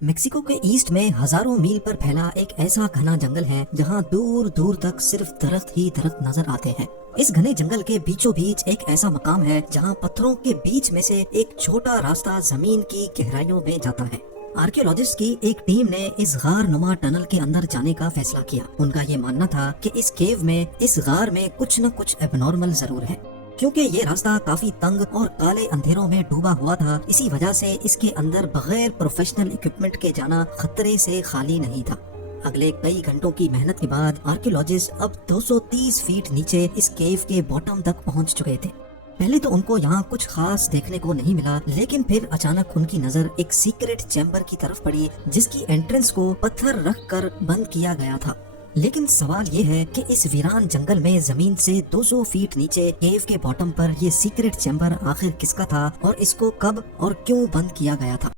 Mexico के east में हजारों मील पर फैला एक ऐसा घना जंगल है जहां दूर दूर तक सिर्फ दरख्त ही दरख्त नजर आते हैं। इस घने जंगल के बीचों बीच एक ऐसा मकाम है जहां पत्थरों के बीच में से एक छोटा रास्ता जमीन की गहराइयों में जाता है। आर्कियोलॉजिस्ट की एक टीम ने इस गार नुमा टनल के अंदर जाने का फैसला किया। उनका ये मानना था कि इस केव में, इस गार में कुछ न कुछ एबनॉर्मल जरूर है, क्योंकि ये रास्ता काफी तंग और काले अंधेरों में डूबा हुआ था। इसी वजह से इसके अंदर बगैर प्रोफेशनल इक्विपमेंट के जाना खतरे से खाली नहीं था। अगले कई घंटों की मेहनत के बाद आर्कियोलॉजिस्ट अब 230 फीट नीचे इस केव के बॉटम तक पहुंच चुके थे। पहले तो उनको यहाँ कुछ खास देखने को नहीं मिला, लेकिन फिर अचानक उनकी नजर एक सीक्रेट चैम्बर की तरफ पड़ी जिसकी एंट्रेंस को पत्थर रख कर बंद किया गया था। लेकिन सवाल ये है कि इस वीरान जंगल में जमीन से 200 फीट नीचे केव के बॉटम पर ये सीक्रेट चैम्बर आखिर किसका था और इसको कब और क्यों बंद किया गया था।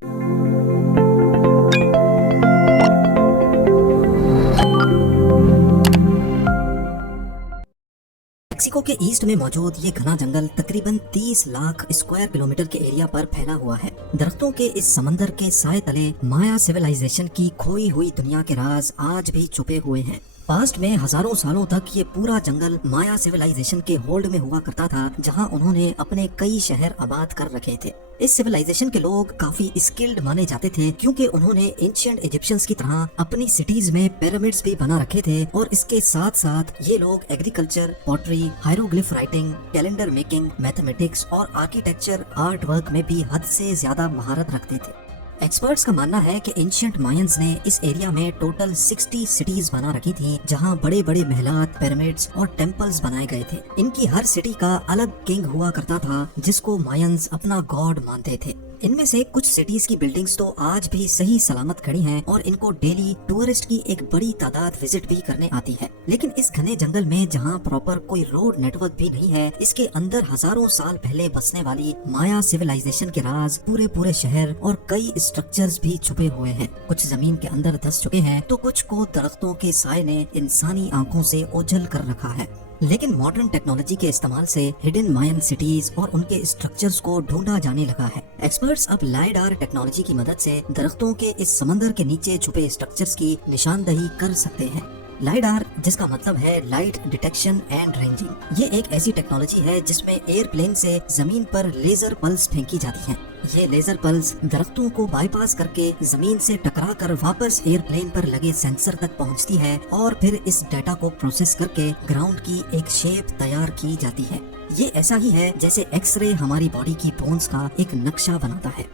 मेक्सिको के ईस्ट में मौजूद ये घना जंगल तकरीबन 30 लाख स्क्वायर किलोमीटर के एरिया पर फैला हुआ है। दरख्तों के इस समंदर के साए तले माया सिविलाइजेशन की खोई हुई दुनिया के राज आज भी छुपे हुए हैं। पास्ट में हजारों सालों तक ये पूरा जंगल माया सिविलाइजेशन के होल्ड में हुआ करता था, जहां उन्होंने अपने कई शहर आबाद कर रखे थे। इस सिविलाइजेशन के लोग काफी स्किल्ड माने जाते थे, क्योंकि उन्होंने एंशिएंट इजिप्शियंस की तरह अपनी सिटीज में पिरामिड्स भी बना रखे थे। और इसके साथ साथ ये लोग agriculture, pottery, hieroglyph writing, calendar making, mathematics और आर्किटेक्चर आर्ट वर्क में भी हद से ज्यादा महारत रखते थे। एक्सपर्ट्स का मानना है कि एंशिएंट मायंस ने इस एरिया में टोटल 60 सिटीज बना रखी थी, जहां बड़े बड़े महलात, पिरामिड्स और टेम्पल्स बनाए गए थे। इनकी हर सिटी का अलग किंग हुआ करता था जिसको मायंस अपना गॉड मानते थे। इनमें से कुछ सिटीज की बिल्डिंग्स तो आज भी सही सलामत खड़ी हैं और इनको डेली टूरिस्ट की एक बड़ी तादाद विजिट भी करने आती है। लेकिन इस घने जंगल में जहां प्रॉपर कोई रोड नेटवर्क भी नहीं है, इसके अंदर हजारों साल पहले बसने वाली माया सिविलाइजेशन के राज, पूरे पूरे शहर और कई स्ट्रक्चर्स भी छुपे हुए हैं। कुछ जमीन के अंदर धस चुके हैं तो कुछ को दरख्तों के साए ने इंसानी आंखों से ओझल कर रखा है। लेकिन मॉडर्न टेक्नोलॉजी के इस्तेमाल से हिडन मायन सिटीज और उनके स्ट्रक्चर्स को ढूंढा जाने लगा है। एक्सपर्ट्स अब लाइडार टेक्नोलॉजी की मदद से दरख्तों के इस समंदर के नीचे छुपे स्ट्रक्चर्स की निशानदही कर सकते हैं। लाइडार, जिसका मतलब है लाइट डिटेक्शन एंड रेंजिंग, ये एक ऐसी टेक्नोलॉजी है जिसमें एयरप्लेन से जमीन पर लेजर पल्स फेंकी जाती हैं। ये लेजर पल्स दरख्तों को बाईपास करके जमीन से टकरा कर वापस एयरप्लेन पर लगे सेंसर तक पहुंचती है और फिर इस डाटा को प्रोसेस करके ग्राउंड की एक शेप तैयार की जाती है। ये ऐसा ही है जैसे एक्सरे हमारी बॉडी की बोन्स का एक नक्शा बनाता है।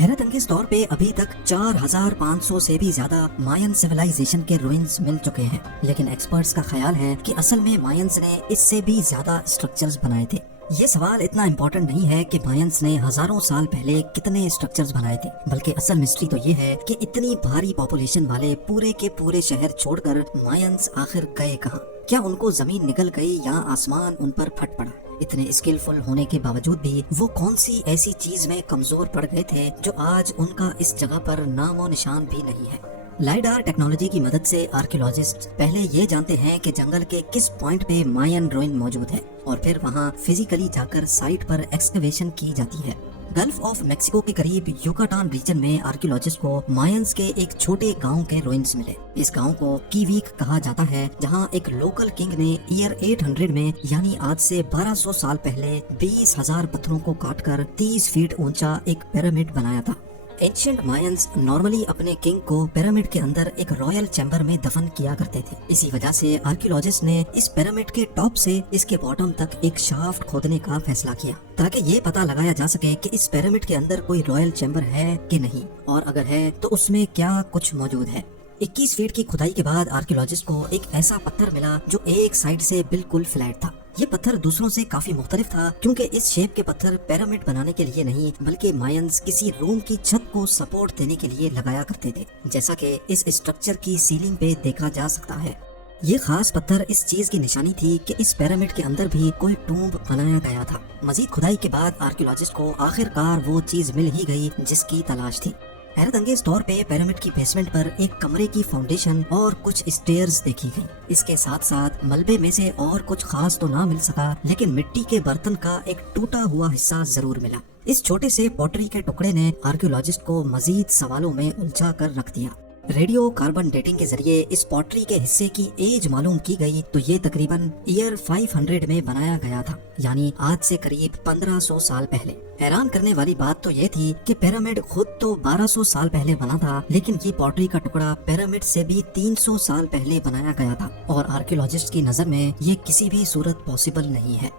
हैरत अंगेज तौर पे अभी तक 4500 से भी ज्यादा मायन सिविलाइजेशन के रुइंस मिल चुके हैं, लेकिन एक्सपर्ट्स का ख्याल है कि असल में मायंस ने इससे भी ज्यादा स्ट्रक्चर्स बनाए थे। ये सवाल इतना इम्पोर्टेंट नहीं है कि मायंस ने हजारों साल पहले कितने स्ट्रक्चर्स बनाए थे, बल्कि असल मिस्ट्री तो ये है कि इतनी भारी पॉपुलेशन वाले पूरे के पूरे शहर छोड़कर मायंस आखिर गए कहाँ। क्या उनको जमीन निगल गई या आसमान उन पर फट पड़ा? इतने स्किलफुल होने के बावजूद भी वो कौन सी ऐसी चीज में कमजोर पड़ गए थे जो आज उनका इस जगह पर नामो निशान भी नहीं है। लाइडार टेक्नोलॉजी की मदद से आर्कियोलॉजिस्ट पहले ये जानते हैं कि जंगल के किस पॉइंट पे मायन रुइन मौजूद है और फिर वहाँ फिजिकली जाकर साइट पर एक्सकवेशन की जाती है। गल्फ ऑफ मेक्सिको के करीब युकाटान रीजन में आर्कियोलॉजिस्ट को मायंस के एक छोटे गांव के रुइंस मिले। इस गांव को कीवीक कहा जाता है, जहां एक लोकल किंग ने ईयर 800 में, यानी आज से 1200 साल पहले 20,000 पत्थरों को काटकर 30 फीट ऊंचा एक पिरामिड बनाया था। एंशिएंट मायंस नॉर्मली अपने किंग को पिरामिड के अंदर एक रॉयल चैम्बर में दफन किया करते थे। इसी वजह से आर्कियोलॉजिस्ट ने इस पिरामिड के टॉप से इसके बॉटम तक एक शाफ्ट खोदने का फैसला किया, ताकि ये पता लगाया जा सके कि इस पिरामिड के अंदर कोई रॉयल चैम्बर है कि नहीं, और अगर है तो उसमें क्या कुछ मौजूद है। 21 फीट की खुदाई के बाद आर्कियोलॉजिस्ट को एक ऐसा पत्थर मिला जो एक साइड से बिल्कुल फ्लैट था। ये पत्थर दूसरों से काफी मुख्तलिफ था, क्योंकि इस शेप के पत्थर पिरामिड बनाने के लिए नहीं, बल्कि मायंस किसी रूम की छत को सपोर्ट देने के लिए लगाया करते थे, जैसा कि इस स्ट्रक्चर की सीलिंग पे देखा जा सकता है। ये खास पत्थर इस चीज की निशानी थी कि इस पिरामिड के अंदर भी कोई टूम्ब बनाया गया था। मजीद खुदाई के बाद आर्कियोलॉजिस्ट को आखिरकार वो चीज मिल ही गई जिसकी तलाश थी। हैरत अंगेज तौर पे पिरामिड की बेसमेंट पर एक कमरे की फाउंडेशन और कुछ स्टेयर्स देखी गई। इसके साथ साथ मलबे में से और कुछ खास तो ना मिल सका, लेकिन मिट्टी के बर्तन का एक टूटा हुआ हिस्सा जरूर मिला। इस छोटे से पॉटरी के टुकड़े ने आर्कियोलॉजिस्ट को मजीद सवालों में उलझा कर रख दिया। रेडियो कार्बन डेटिंग के जरिए इस पॉटरी के हिस्से की एज मालूम की गई तो ये तकरीबन ईयर 500 में बनाया गया था, यानी आज से करीब 1500 साल पहले। हैरान करने वाली बात तो ये थी कि पिरामिड खुद तो 1200 साल पहले बना था, लेकिन ये पॉटरी का टुकड़ा पिरामिड से भी 300 साल पहले बनाया गया था और आर्कियोलॉजिस्ट की नजर में ये किसी भी सूरत पॉसिबल नहीं है।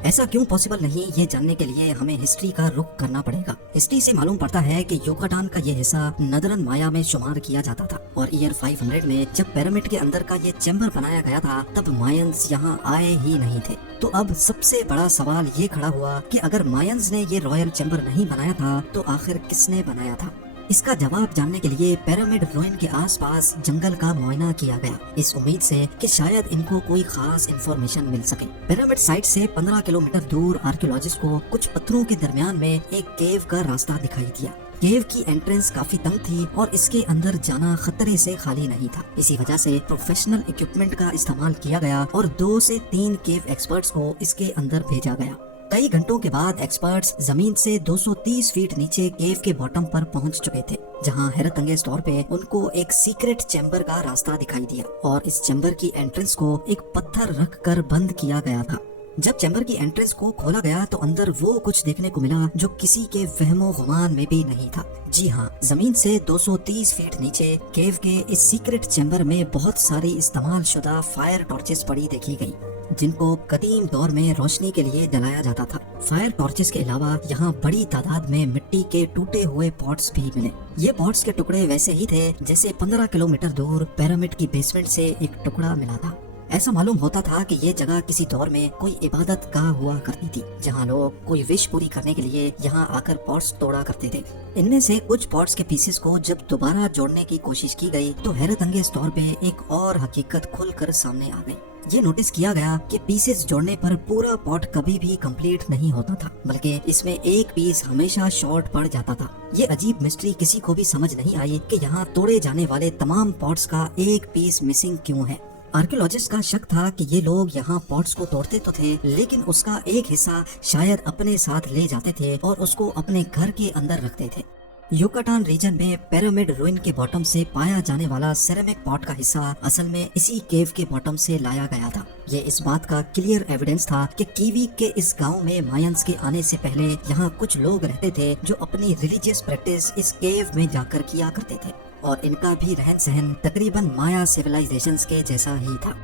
ऐसा क्यों पॉसिबल नहीं, ये जानने के लिए हमें हिस्ट्री का रुख करना पड़ेगा। हिस्ट्री से मालूम पड़ता है कि युकाटान का ये हिस्सा नदरन माया में शुमार किया जाता था और ईयर 500 में जब पिरामिड के अंदर का ये चैम्बर बनाया गया था तब मायंस यहाँ आए ही नहीं थे। तो अब सबसे बड़ा सवाल ये खड़ा हुआ कि अगर मायंस ने ये रॉयल चैम्बर नहीं बनाया था तो आखिर किसने बनाया था। इसका जवाब जानने के लिए पिरामिड रूइन के आसपास जंगल का मुआयना किया गया, इस उम्मीद से कि शायद इनको कोई खास इंफॉर्मेशन मिल सके। पिरामिड साइट से 15 किलोमीटर दूर आर्कियोलॉजिस्ट को कुछ पत्थरों के दरमियान में एक केव का रास्ता दिखाई दिया। केव की एंट्रेंस काफी तंग थी और इसके अंदर जाना खतरे से खाली नहीं था। इसी वजह से प्रोफेशनल इक्विपमेंट का इस्तेमाल किया गया और 2 से 3 केव एक्सपर्ट्स को इसके अंदर भेजा गया। कई घंटों के बाद एक्सपर्ट्स जमीन से 230 फीट नीचे केव के बॉटम पर पहुंच चुके थे, जहां हैरत अंगेज तौर पे उनको एक सीक्रेट चैम्बर का रास्ता दिखाई दिया और इस चैम्बर की एंट्रेंस को एक पत्थर रख कर बंद किया गया था। जब चैम्बर की एंट्रेंस को खोला गया तो अंदर वो कुछ देखने को मिला जो किसी के वहमो गुमान में भी नहीं था। जी हाँ, जमीन से 230 फीट नीचे केव के इस सीक्रेट चैम्बर में बहुत सारी इस्तेमाल शुदा फायर टॉर्चेस पड़ी देखी गई, जिनको कदीम दौर में रोशनी के लिए जलाया जाता था। फायर टॉर्चेस के अलावा यहाँ बड़ी तादाद में मिट्टी के टूटे हुए पॉट्स भी मिले। ये पॉट्स के टुकड़े वैसे ही थे जैसे 15 किलोमीटर दूर पिरामिड की बेसमेंट से एक टुकड़ा मिला था। ऐसा मालूम होता था कि ये जगह किसी दौर में कोई इबादत गाह हुआ करती थी, जहाँ लोग कोई विश पूरी करने के लिए यहाँ आकर पॉट्स तोड़ा करते थे। इनमें से कुछ पॉट्स के पीसेस को जब दोबारा जोड़ने की कोशिश की गई तो हैरत अंगेज तौर पे एक और हकीकत खुलकर सामने आ गई। ये नोटिस किया गया कि पीसेस जोड़ने पर पूरा पॉट कभी भी कंप्लीट नहीं होता था, बल्कि इसमें एक पीस हमेशा शॉर्ट पड़ जाता था। ये अजीब मिस्ट्री किसी को भी समझ नहीं आई कि यहाँ तोड़े जाने वाले तमाम पॉट्स का एक पीस मिसिंग क्यों है। आर्कियोलॉजिस्ट का शक था कि ये लोग यहाँ पॉट्स को तोड़ते तो थे, लेकिन उसका एक हिस्सा शायद अपने साथ ले जाते थे और उसको अपने घर के अंदर रखते थे। युकाटान रीजन में पिरामिड रूइन के बॉटम से पाया जाने वाला सेरेमिक पॉट का हिस्सा असल में इसी केव के बॉटम से लाया गया था। ये इस बात का क्लियर एविडेंस था कि कीवी के इस गांव में मायंस के आने से पहले यहाँ कुछ लोग रहते थे जो अपनी रिलीजियस प्रैक्टिस इस केव में जाकर किया करते थे और इनका भी रहन सहन तकरीबन माया सिविलाइजेशंस के जैसा ही था।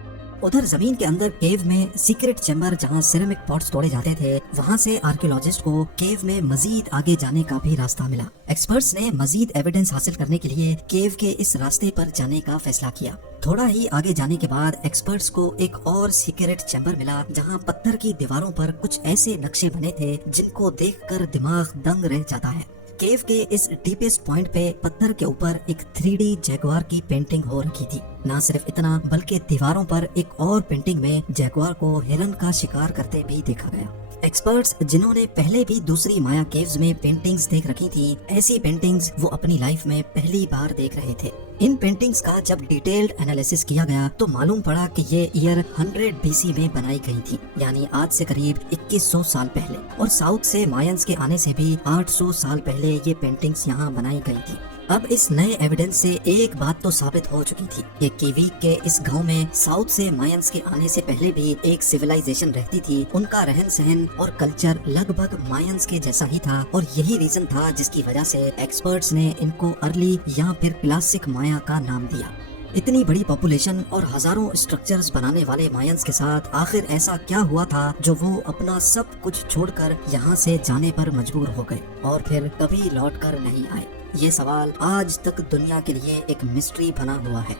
उधर जमीन के अंदर केव में सीक्रेट चैम्बर जहां सिरेमिक पॉट्स तोड़े जाते थे, वहां से आर्कियोलॉजिस्ट को केव में मजीद आगे जाने का भी रास्ता मिला। एक्सपर्ट्स ने मजीद एविडेंस हासिल करने के लिए केव के इस रास्ते पर जाने का फैसला किया। थोड़ा ही आगे जाने के बाद एक्सपर्ट्स को एक और सीक्रेट चैम्बर मिला जहां पत्थर की दीवारों पर कुछ ऐसे नक्शे बने थे जिनको देखकर दिमाग दंग रह जाता है। केव के इस डीपेस्ट पॉइंट पे पत्थर के ऊपर एक 3D जैगुआर की पेंटिंग हो रखी थी। न सिर्फ इतना बल्कि दीवारों पर एक और पेंटिंग में जैगुआर को हिरन का शिकार करते भी देखा गया। एक्सपर्ट्स जिन्होंने पहले भी दूसरी माया केव्स में पेंटिंग्स देख रखी थी, ऐसी पेंटिंग्स वो अपनी लाइफ में पहली बार देख रहे थे। इन पेंटिंग्स का जब डिटेल्ड एनालिसिस किया गया तो मालूम पड़ा कि ये ईयर 100 BC में बनाई गई थी, यानी आज से करीब 2100 साल पहले, और साउथ से मायंस के आने से भी 800 साल पहले ये पेंटिंग्स यहाँ बनाई गई थी। अब इस नए एविडेंस से एक बात तो साबित हो चुकी थी कि कीवी के इस गांव में साउथ से मायंस के आने से पहले भी एक सिविलाइजेशन रहती थी। उनका रहन सहन और कल्चर लगभग मायंस के जैसा ही था और यही रीजन था जिसकी वजह से एक्सपर्ट्स ने इनको अर्ली या फिर क्लासिक माया का नाम दिया। इतनी बड़ी पॉपुलेशन और हजारों स्ट्रक्चर्स बनाने वाले मायंस के साथ आखिर ऐसा क्या हुआ था जो वो अपना सब कुछ छोड़कर यहाँ से जाने पर मजबूर हो गए और फिर कभी लौट कर नहीं आए। ये सवाल आज तक दुनिया के लिए एक मिस्ट्री बना हुआ है।